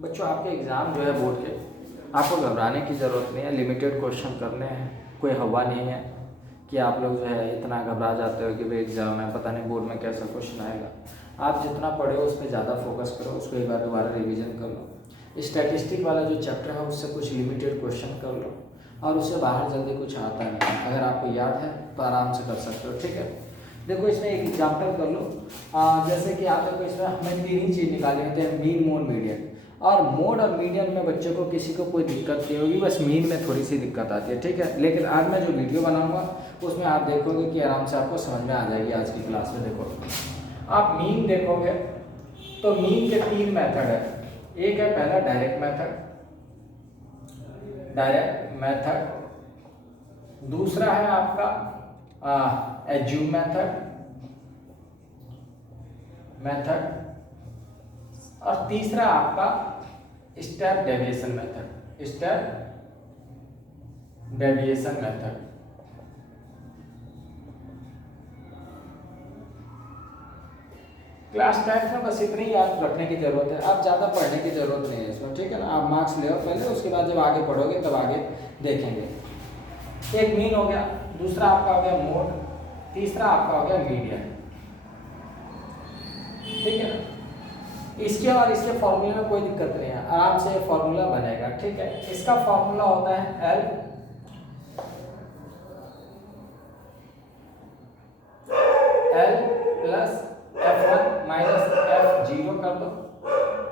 बच्चों आपके एग्ज़ाम जो है बोर्ड के, आपको घबराने की ज़रूरत नहीं है। लिमिटेड क्वेश्चन करने हैं, कोई हवा नहीं है कि आप लोग जो है इतना घबरा जाते हो कि भाई एग्ज़ाम है, पता नहीं बोर्ड में कैसा क्वेश्चन आएगा। आप जितना पढ़े हो उस पर ज़्यादा फोकस करो, उसको एक बार दोबारा रिवीजन कर लो। स्टैटिस्टिक वाला जो चैप्टर है उससे कुछ लिमिटेड क्वेश्चन कर लो, और उससे बाहर जल्दी कुछ आता नहीं। अगर आपको याद है तो आराम से कर सकते हो, ठीक है। देखो इसमें एक एग्जाम्पल कर लो। जैसे कि आप देखो इसमें हमें तीन ही चीज़ निकालनी होती है, मीन, मोड, मीडियन। और मोड और मीडियन में बच्चों को किसी को कोई दिक्कत नहीं होगी, बस मीन में थोड़ी सी दिक्कत आती है, ठीक है। लेकिन आज मैं जो वीडियो बनाऊंगा उसमें आप देखोगे कि आराम से आपको समझ में आ जाएगी आज की क्लास में। देखो आप मीन देखोगे तो मीन के तीन मेथड है। एक है पहला डायरेक्ट मेथड, दूसरा है आपका एज्यूम मेथड, और तीसरा आपका स्टेप डेविएशन मेथड। क्लास 10 में बस इतनी याद रखने की जरूरत है, आप ज़्यादा पढ़ने की जरूरत नहीं है इसमें, ठीक है ना। आप मार्क्स ले पहले, उसके बाद जब आगे पढ़ोगे तब आगे देखेंगे। एक मीन हो गया, दूसरा आपका हो गया मोड, तीसरा आपका हो गया मीडियन, ठीक है ना। इसके और इसके फॉर्मूले में कोई दिक्कत नहीं है, आराम से फॉर्मूला बनेगा, ठीक है। इसका फॉर्मूला होता है L plus F1 minus F0 कर दो,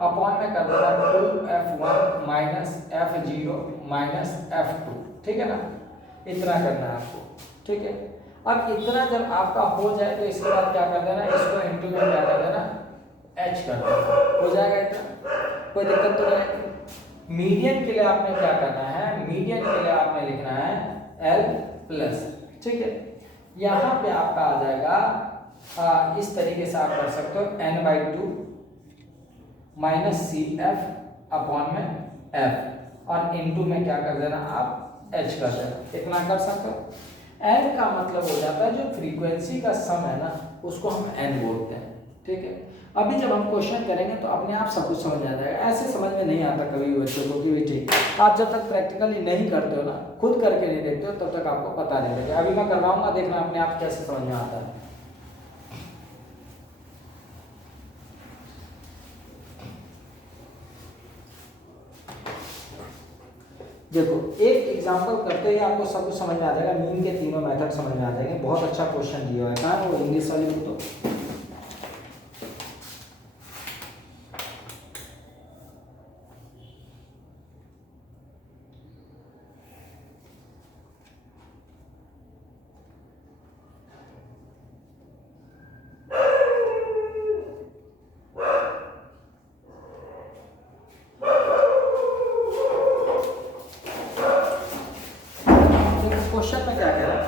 अपॉन में कर देना 2F1 minus F0 minus F2, ठीक है ना। इतना करना है आपको, ठीक है। अब इतना जब आपका हो जाए तो इसके बाद क्या कर देना, इसको इंटू में क्या कर देना, H कर देना, हो जाएगा इतना, कोई दिक्कत तो नहीं। मीडियन के लिए आपने क्या करना है, मीडियन के लिए आपने लिखना है L प्लस, ठीक है। यहाँ पे आपका आ जाएगा इस तरीके से आप कर सकते हो n/2 माइनस CF अपॉन में F, और इंटू में क्या कर देना आप H कर देना, इतना कर सकते हो। n का मतलब हो जाता है जो फ्रीक्वेंसी का सम है ना, उसको हम n बोलते हैं, ठीक है। अभी जब हम क्वेश्चन करेंगे तो अपने आप सब कुछ समझ आ जाएगा, ऐसे समझ में नहीं आता कभी भी बच्चों को कि भी ठीक। आप जब तक प्रैक्टिकली नहीं करते हो ना, खुद करके नहीं देखते हो, तब तक आपको पता नहीं लगेगा। अभी मैं करवाऊंगा, देखना अपने आप कैसे समझ में आता है। देखो एक एग्जांपल करते ही आपको सब कुछ समझ में आ जाएगा, मीन के तीनों मेथड समझ में आ जाएंगे। बहुत अच्छा क्वेश्चन दिया है, कहाँ वो इंग्लिश वाली बुक तो। क्वेश्चन में क्या कह रहा है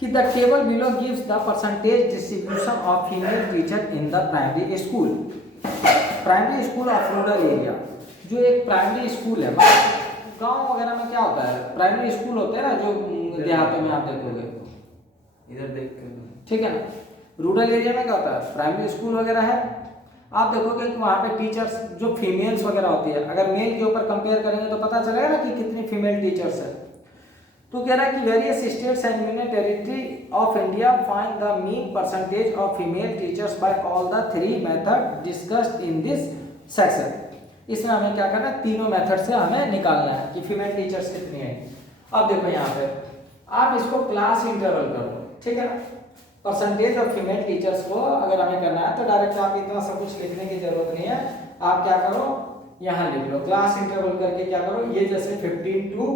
कि the table below gives the percentage distribution of female teacher in the primary school of rural area. जो एक प्राइमरी स्कूल है, गांव वगैरह में क्या होता है, प्राइमरी स्कूल होते हैं ना जो देहातों में आप देखोगे, इधर देख के, ठीक है ना। रूरल एरिया में क्या होता है, प्राइमरी स्कूल वगैरह है। आप देखोगे कि वहाँ पे टीचर्स जो फीमेल्स वगैरह होती है, अगर मेल के ऊपर कंपेयर करेंगे तो पता चलेगा ना कि कितनी फीमेल टीचर्स है। तो कह रहा है कि various states and union territory of India find the mean percentage of female teachers by all the 3 method discussed in this section. इसमें हमें क्या करना है, तीनों मेथड से हमें निकालना है कि फीमेल टीचर्स कितनी है। अब देखो यहाँ पे आप इसको क्लास इंटरवल कर दो, ठीक है ना। परसेंटेज ऑफ फीमेल टीचर्स को अगर हमें करना है तो डायरेक्ट आप इतना सब कुछ लिखने की जरूरत नहीं है। आप क्या करो, यहाँ लिख लो क्लास इंटरवल करके, क्या करो, ये जैसे 15 to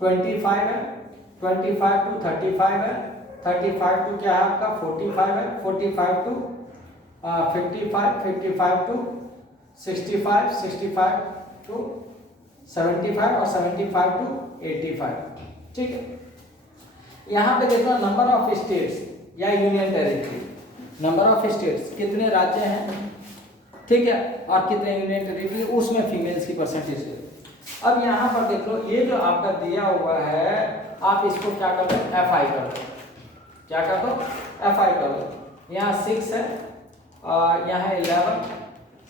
25 है, 25 to 35 है, 35 to क्या है आपका 45 है, 45 to 55, 55 to 65, 65 to 75 और 75 to 85, ठीक है। यहाँ पे देखो नंबर ऑफ स्टेट्स या union territory, number of states कितने राज्य हैं, ठीक है, और कितने यूनियन टेरिटरी, उसमें फीमेल्स की परसेंटेज है। अब यहाँ पर देख लो ये जो आपका दिया हुआ है, आप इसको क्या कर दो, FI कर दो, क्या कर दो, FI कर दो। यहाँ 6 है, यहाँ 11,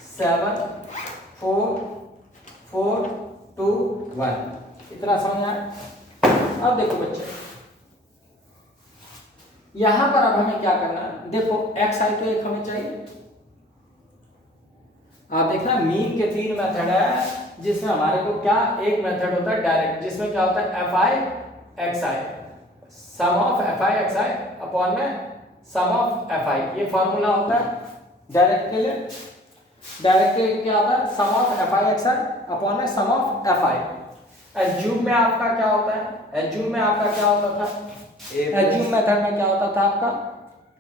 7, 4, 4 2 1। इतना समझ आया। अब देखो बच्चे यहां पर अब हमें क्या करना है, देखो एक्स आई तो एक हमें चाहिए। आप देखना मीन के 3 मेथड है जिसमें हमारे को क्या एक मेथड होता है डायरेक्ट, जिसमें क्या होता है F I x I, sum of F I x I upon में सम ऑफ एफ आई, ये फॉर्मूला होता है डायरेक्ट के लिए। डायरेक्ट के लिए क्या होता है sum of F I x I upon में sum of F i. Assume में आपका क्या होता है, एज्यूम में आपका क्या होता था, एज्यूम मेथड में क्या होता था आपका,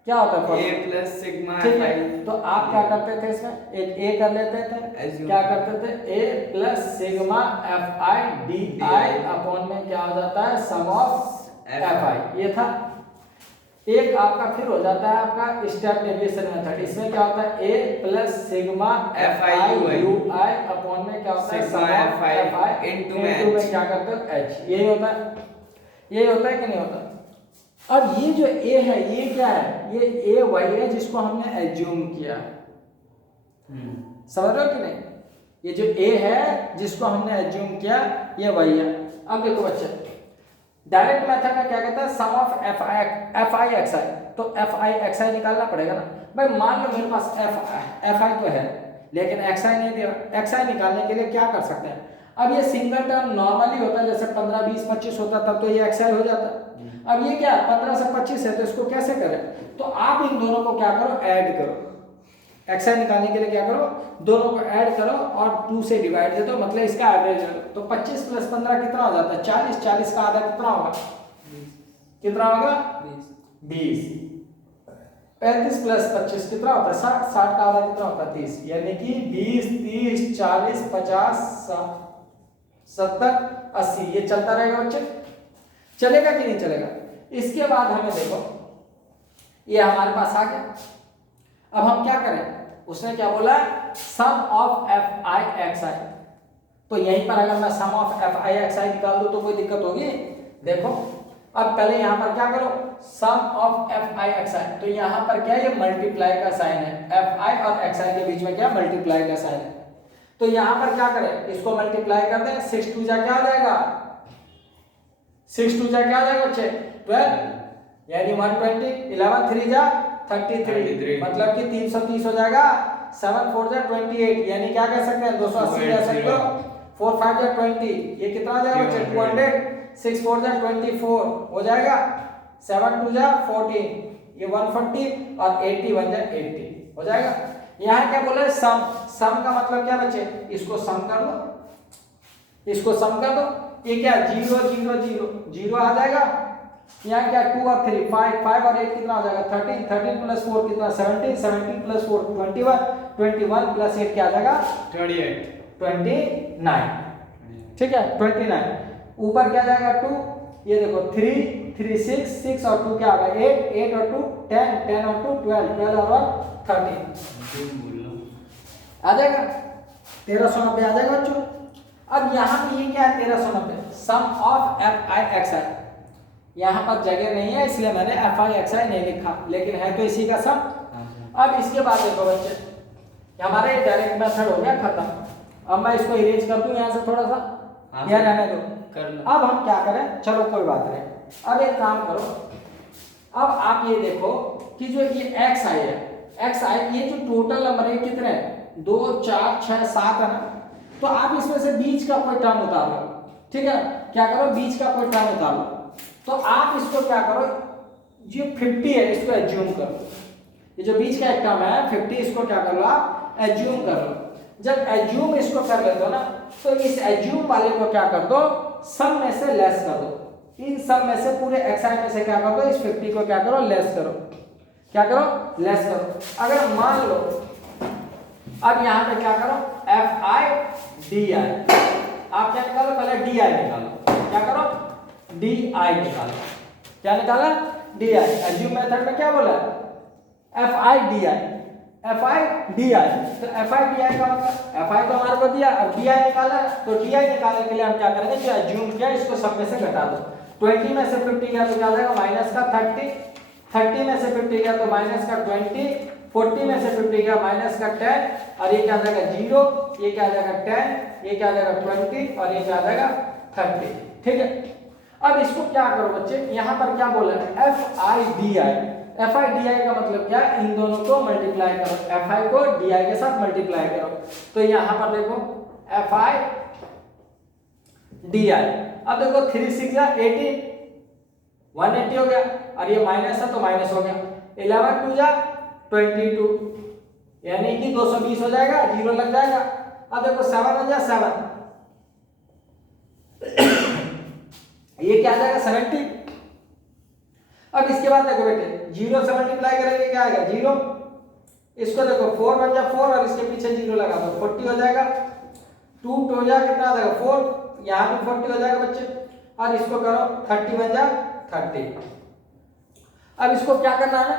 क्या होता था a प्लस सिग्मा ठीक है। फाई। तो आप क्या करते थे इसमें एक ए कर लेते थे, क्या करते थे a plus sigma f i d i upon में क्या हो जाता है सम ऑफ एफ आई, ये था। एक आपका फिर हो जाता है आपका स्टेप डेविएशन मेथड, इसमें क्या होता है a plus sigma f i u i upon में क्या होता है sum of F i into में क्या करते हो एच, यही होता है, यही होता है कि नहीं होता। अब ये जो ए है ये क्या है, ये ए वही है जिसको हमने एज्यूम किया, समझ रहे हो कि नहीं, ये जो ए है जिसको हमने एज्यूम किया ये वही है। अब देखो बच्चे डायरेक्ट मेथड में क्या कहता है sum of F I x आई, तो एफ आई एक्स आई निकालना पड़ेगा ना भाई। मान लो मेरे पास एफ आई तो है लेकिन एक्स आई नहीं दिया, एक्स आई निकालने के लिए क्या कर सकते हैं, अब ये सिंगल टर्म नॉर्मली होता है जैसे 15 20 25 होता तब तो ये एक्स आई हो जाता। अब ये क्या 15 से 25 है तो इसको कैसे करें, तो आप इन दोनों को क्या करो ऐड करो, एक्स आई निकालने के लिए क्या करो दोनों को ऐड करो और 2 से डिवाइड दे दो, मतलब इसका एवरेज है। तो 25 प्लस 15 कितना हो जाता है 40, 40 का आधा कितना होगा, कितना होगा 20। 35 प्लस 25 कितना होता है 60, 60 का आधा कितना होता है 30, यानी कि 20 30 40 50 70 80 ये चलता रहेगा बच्चे, चलेगा कि नहीं चलेगा। इसके बाद हमें देखो ये हमारे पास आ गया, अब हम क्या करें, उसने क्या बोला सम ऑफ एफ आई एक्स आई, तो यहीं पर अगर मैं सम ऑफ एफ आई एक्स आई निकाल दूं तो कोई दिक्कत होगी। देखो अब पहले यहां पर क्या करो सम ऑफ एफ आई एक्स आई, तो यहां पर क्या ये मल्टीप्लाई का साइन है, एफ आई और एक्स आई के बीच में क्या मल्टीप्लाई का साइन है, तो यहां पर क्या करें इसको मल्टीप्लाई कर दें, 6 2 जा क्या आ जाएगा 6 2 जा क्या आ जाएगा बच्चे 12, यानी 120, 11 3 जा 33, मतलब कि 330 हो जाएगा, 7 4 जा 28, यानी क्या कह सकते हैं 280 कह सकते हो, 4 5 जा 20, ये कितना आ जाएगा बच्चे 200, 6 4 जा 24 हो जाएगा, 7 2 जा 14, ये 140 और 81 जा 80 हो जाएगा। यहाँ क्या बोले सम, सम का मतलब क्या बच्चे इसको सम कर दो, इसको सम कर दो, ये क्या 0 0 0 0 आ जाएगा, यहाँ क्या 2 और 3 5 5 और 8 कितना हो जाएगा 13, 13 प्लस 4 कितना 17, 17 प्लस 4 21, 21 प्लस 8 क्या आ जाएगा 29, ठीक है 29, ऊपर क्या जाएगा 2, ये देखो 3 3 6 6 और 2 क्या आ गया 8 8 और 2 10 10 और 2 12 12 और 13 आ जाएगा 1390 आ जाएगा बच्चों। अब यहाँ पे ये क्या है 1390 सम ऑफ एफ आई एक्स आई, यहाँ पर जगह नहीं है इसलिए मैंने एफ आई एक्स आई नहीं लिखा, लेकिन है तो इसी का सम। अब इसके बाद देखो बच्चे हमारे डायरेक्ट मेथड हो गया खत्म, अब मैं इसको इरेज कर दूं यहाँ से थोड़ा सा, यह रहने दो कर लो। अब हम क्या करें, चलो कोई बात नहीं, अब एक काम करो, अब आप ये देखो कि जो ये एक्स आई है, एक्स आई ये जो टोटल नंबर है कितने 2 4 6 7 है ना, तो आप इसमें से बीच का कोई टर्म उतार लो, ठीक है क्या करो बीच का कोई टर्म उतार लो, तो आप इसको क्या करो जो 50 है इसको एज्यूम करो, ये जो बीच का एक टर्म है 50 इसको क्या कर लो आप एज्यूम कर लो। जब एज्यूम इसको कर लेते हो ना तो इस एज्यूम वाले को क्या कर दो सम में से लेस कर दो, इन सब में से पूरे xi में से क्या कर दो इस 50 को क्या करो लेस करो, क्या करो लेस करो। अगर मान लो अब यहां पे क्या करो fi di, आप क्या निकालो पहले di निकालो, क्या करो di निकालो, क्या निकाला di, एज्यूम मेथड में क्या बोला fi di, तो fi di का मतलब fi तो हमारे को दिया, अब di निकाला, तो di निकालने के लिए हम क्या करेंगे जो एज्यूम किया इसको सब में से घटा दो, 20 में से 50 गया तो क्या आ जाएगा माइनस का 30, 30 में से 50 गया तो माइनस का 20, 40 में से 50 गया माइनस का 10 और ये क्या आ जाएगा 0, ये क्या आ जाएगा 10, ये क्या आ जाएगा 20 और ये क्या आ जाएगा 30। ठीक है, अब इसको क्या करो बच्चे, यहाँ पर क्या बोला है F i d I. F i d आई का मतलब क्या है, इन दोनों को मल्टीप्लाई करो, एफ आई को डी आई के साथ मल्टीप्लाई करो। तो यहाँ पर देखो एफ आई डी आई, अब देखो 3 6 या 18, 180 हो गया और ये माइनस है तो माइनस हो गया, 11 2 जा 22 यानी कि 220 हो जाएगा, 0 लग जाएगा। अब देखो 7 हो जा 7, ये क्या आ जाएगा 70। अब इसके बाद देखो बेटे 0 से मल्टीप्लाई करेंगे क्या आएगा 0, इसको देखो 4 बन जा 4 और इसके पीछे 0 लगा दो 40 हो जाएगा, 2 हो जा कितना आ जाएगा 4, यहाँ भी 40 हो जाएगा बच्चे, और इसको करो 30 बन जा 30। अब इसको क्या करना है,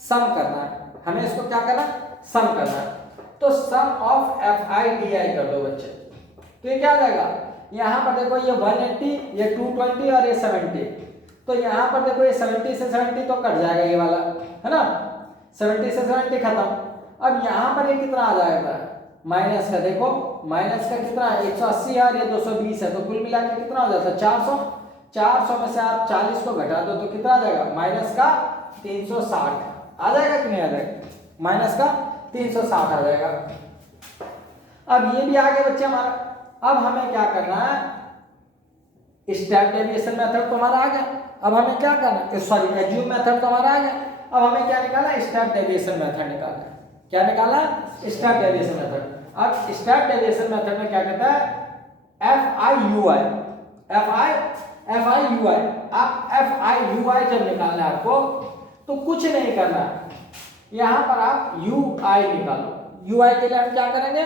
सम करना है, हमें इसको क्या करना है सम करना है। तो sum of F i d i कर दो बच्चे, तो ये क्या आ जाएगा, यहाँ पर देखो ये 180, ये 220 और ये 70, तो यहाँ पर देखो ये 70 से 70 तो कट जाएगा ये वाला, है ना, 70 से 70 खत्म। अब यहाँ पर ये कितना आ जाएगा माइनस का, देखो माइनस का कितना है 180 और ये 220 है, तो कुल मिला के कितना हो जाता है 400। 400 में से आप 40 को घटा दो तो कितना आ जाएगा माइनस का 360 आ जाएगा कि नहीं आ जाएगा, माइनस का 360 आ जाएगा। अब ये भी आ गया बच्चे हमारा। अब हमें क्या करना है, स्टेप डेविएशन मेथड तो हमारा आ गया, अब हमें क्या करना है, सॉरी एज्यूम मेथड तो हमारा आ गया, अब हमें क्या निकालना है स्टेप डेविएशन मेथड निकालना है। क्या निकालना है स्टेप डेविएशन मेथड। अब स्टेप डेविएशन मेथड में क्या कहता है F i u i, f i u i. आप एफ आई यू आई जब निकालना है आपको तो कुछ नहीं करना है, यहां पर आप यू आई निकालो। यू आई के लिए हम क्या करेंगे,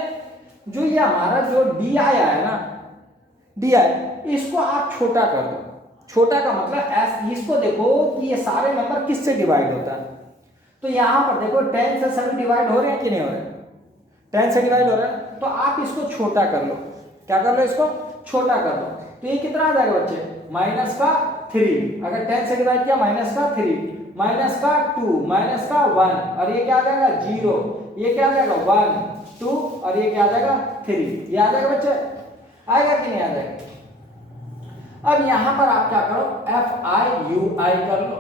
जो ये हमारा जो डी आई है ना, डी आई इसको आप छोटा कर दो। छोटा का मतलब एस, इसको देखो कि ये सारे नंबर किससे डिवाइड होता है, तो यहां पर देखो 10 से 7 डिवाइड हो रहे हैं कि नहीं हो रहे, 10 से डिवाइड हो रहे हैं, तो आप इसको छोटा कर लो। क्या कर लो, इसको छोटा कर लो। तो ये कितना आ जाएगा बच्चे माइनस का 3, अगर 10 से डिवाइड किया माइनस का 3, माइनस का 2, माइनस का 1 और ये क्या आ जाएगा 0, ये क्या आ जाएगा 1 2 और ये क्या आ जाएगा 3, ये आ जाएगा बच्चे, आएगा कि नहीं आ जाएगा। अब यहां पर आप क्या करो एफ आई यू आई कर लो।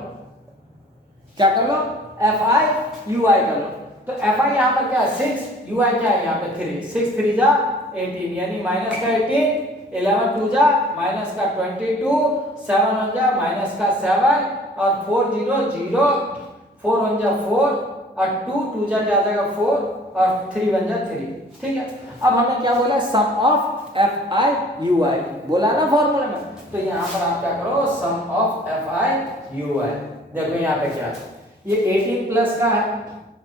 क्या कर लो, एफ आई यू आई कर लो। तो एफ आई यहां पर क्या है 6, यू आई क्या है यहाँ पे 3, 6 3 जा 18 यानी माइनस का 18, 11 2 जा माइनस का 22, 7 1 जा माइनस का 7 और 4 0 0, 4 1 जा 4 और 2 2 जा क्या आ जाएगा 4 और 3 1 जा 3। ठीक है, अब हमें क्या बोला सम ऑफ एफ आई यू आई बोला ना फॉर्मूला में, तो यहाँ पर आप क्या करो सम ऑफ एफ आई यू आई। देखो यहाँ पे क्या है, ये 18 प्लस का है,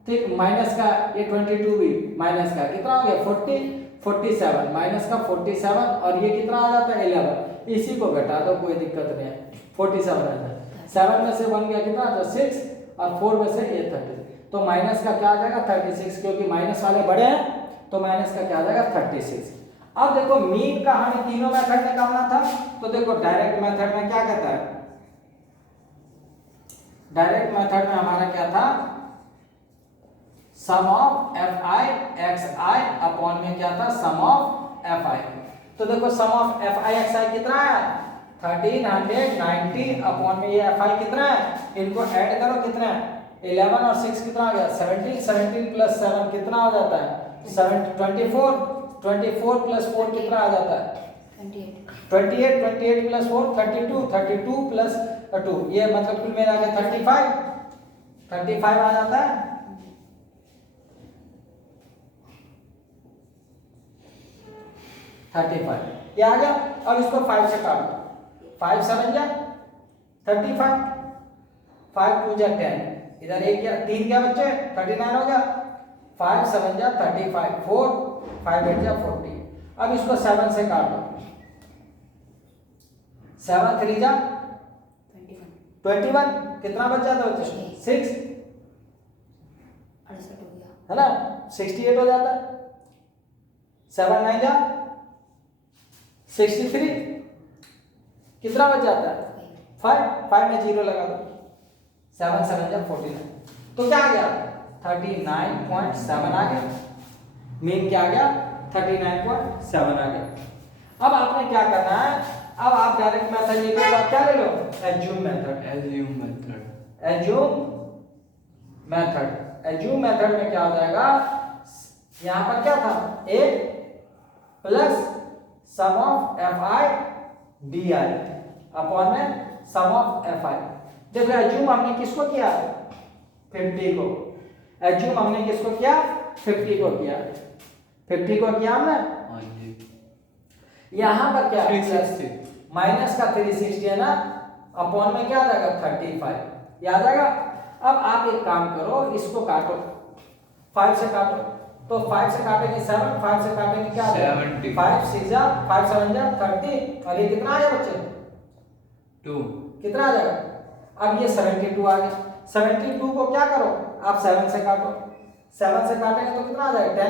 ठीक, माइनस का ये 22 भी माइनस का, कितना हो गया 40 47 माइनस का 47 और ये कितना आ जाता है 11, इसी को घटा दो कोई दिक्कत नहीं है, 47 आ जाता है, 7 में से 1 गया कितना तो 6 और 4 में से ये 30, तो माइनस का क्या आ जाएगा 36, क्योंकि माइनस वाले बड़े हैं तो माइनस का क्या आ जाएगा 36। अब देखो मीन का हमें तीनों मेथड निकालना था, तो देखो डायरेक्ट मेथड में क्या कहता है, डायरेक्ट मेथड में हमारा क्या था sum of F I x I upon में क्या था सम ऑफ एफ आई। तो देखो sum of F I x i कितना है 1390 अपॉन में ये एफ आई कितना है, इनको ऐड करो कितना है 11 और 6 कितना आ गया 17, 17 प्लस 7 कितना हो जाता है 24, 24 प्लस 4 कितना आ जाता है 28, 28 प्लस 4 32, 32 प्लस 2 ये मतलब कुल मिला के 35 आ जाता है। ये आ गया। अब इसको 5 से काट दो, 5 7 जा 35, 5 2 जा 10, इधर एक क्या 3 क्या बच्चे 39 हो गया, 5 7 जा 35, 4 5 8 जा 40। अब इसको 7 से काट दो, 7 3 जा 21, कितना बच जाता है बच्चे 6 है ना 68 हो जाता है, 7 9 जा 63, कितना बच जाता है 5 में 0 लगा दो, 7 7 जा 49। तो क्या आ गया 39.7 आ गया। मीन क्या आ गया? 39.7 आ गया। अब आपने क्या करना है, अब आप डायरेक्ट मेथड ले लो, आप क्या ले लो? Assume method. एज्यूम मेथड में क्या हो जाएगा, यहां पर क्या था? a plus sum of F i d i upon में सम ऑफ एफ आई। देखो एज्यूम हमने किसको किया? 50 को। एज्यूम हमने किसको किया? 50 को किया। 50 को किया हमने। यहां पर क्या? 360 माइनस का 360 है ना, अपॉन में क्या आ जाएगा? 35 याद आएगा। अब आप एक काम करो, इसको काटो, 5 से काटो, तो 5 से काटेंगे 7, 5 से काटेंगे क्या? 70। 5 6 जा 5 7 जा 30, और ये कितना आया बच्चे? 2 कितना आ जाएगा? अब ये 72 आ गया। 72 को क्या करो आप? 7 से काटो, 7 से काटेंगे तो कितना आ जाएगा? 10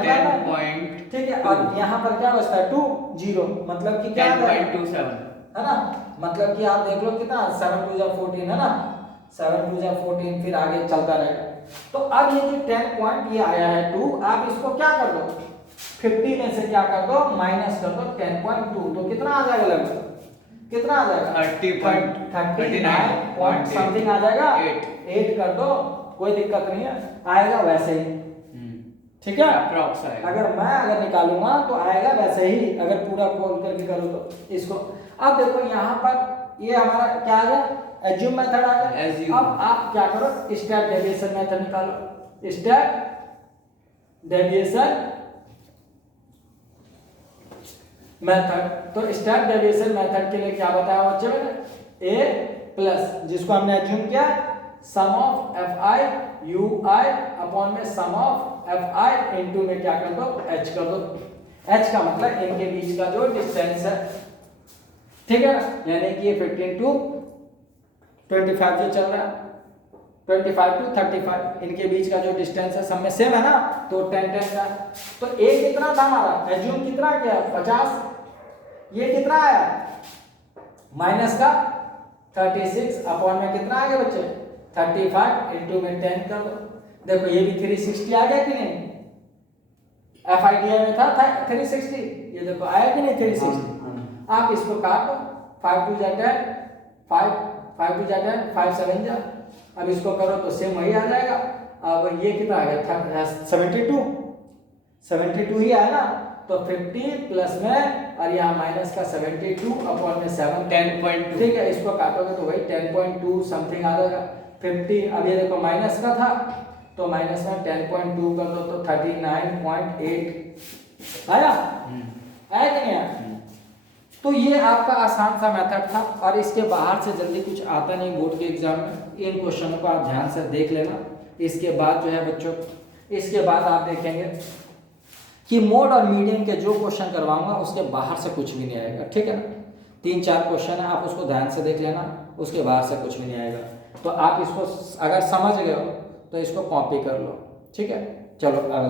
ठीक है। और यहाँ पर क्या बचता है? 2 0, मतलब कि क्या 10.27 है ना, मतलब कि आप देख लो कितना 7 2 जा 14 है ना, 7 2 जा 14, फिर आगे चलता रहेगा। तो अब ये जो 10 पॉइंट ये आया है 2, आप इसको क्या कर दो? 50 में से क्या कर दो? माइनस कर दो 10.2, तो कितना आ जाएगा? लगभग कितना आ जाएगा? 39 पॉइंट समथिंग आ जाएगा। 8 कर दो, कोई दिक्कत नहीं है, आएगा वैसे ही। ठीक है, अप्रॉक्स आएगा। अगर निकालूंगा तो आएगा वैसे ही, अगर पूरा खोल करके करूँ तो इसको। अब देखो यहाँ पर ये हमारा क्या आ गया? एज्यूम मेथड आ गया। अब आप क्या करो? स्टेप डेविएशन मेथड निकालो। स्टेप डेविएशन मेथड, तो स्टेप डेविएशन मेथड के लिए क्या बताया बच्चे मैंने? a प्लस जिसको हमने एज्यूम किया sum of F i u i upon में sum of F i into में क्या कर दो? h कर दो। h का मतलब इनके बीच का जो डिस्टेंस है, ठीक है ना, यानी कि ये 15 टू 25 जो चल रहा है, 25 टू 35 इनके बीच का जो डिस्टेंस है सब में सेम है ना, तो 10 10 का। तो a कितना था हमारा? एज्यूम कितना किया? 50। ये कितना आया? माइनस का 36 अपॉन में कितना आ गया बच्चे? 35 इनटू में 10 कर दो। देखो ये भी 360 आ गया कि नहीं? एफ आई डी आई में था 360, ये देखो आया कि नहीं 360। आप इसको काटो, 5 2 जा 10, 5 2 जा 10, 5 7 जा, अब इसको करो तो सेम वही आ जाएगा। अब ये कितना आ गया? 72 ही आया ना, तो 50 प्लस में और यहाँ माइनस का 72 अपॉन में 7 10.2, ठीक है, इसको काटोगे तो वही 10.2 समथिंग आ जाएगा। 50 अब ये देखो माइनस का था, तो माइनस में 10.2 कर दो तो 39.8 आया। आया कि नहीं आया? तो ये आपका आसान सा मेथड था, और इसके बाहर से जल्दी कुछ आता नहीं बोर्ड के एग्जाम में। इन क्वेश्चनों को आप ध्यान से देख लेना। इसके बाद जो है बच्चों, इसके बाद आप देखेंगे कि मोड और मीडियम के जो क्वेश्चन करवाऊंगा उसके बाहर से कुछ भी नहीं आएगा, ठीक है ना। 3 4 क्वेश्चन है, आप उसको ध्यान से देख लेना, उसके बाहर से कुछ भी नहीं आएगा। तो आप इसको अगर समझ गए हो तो इसको कॉपी कर लो, ठीक है। चलो अगला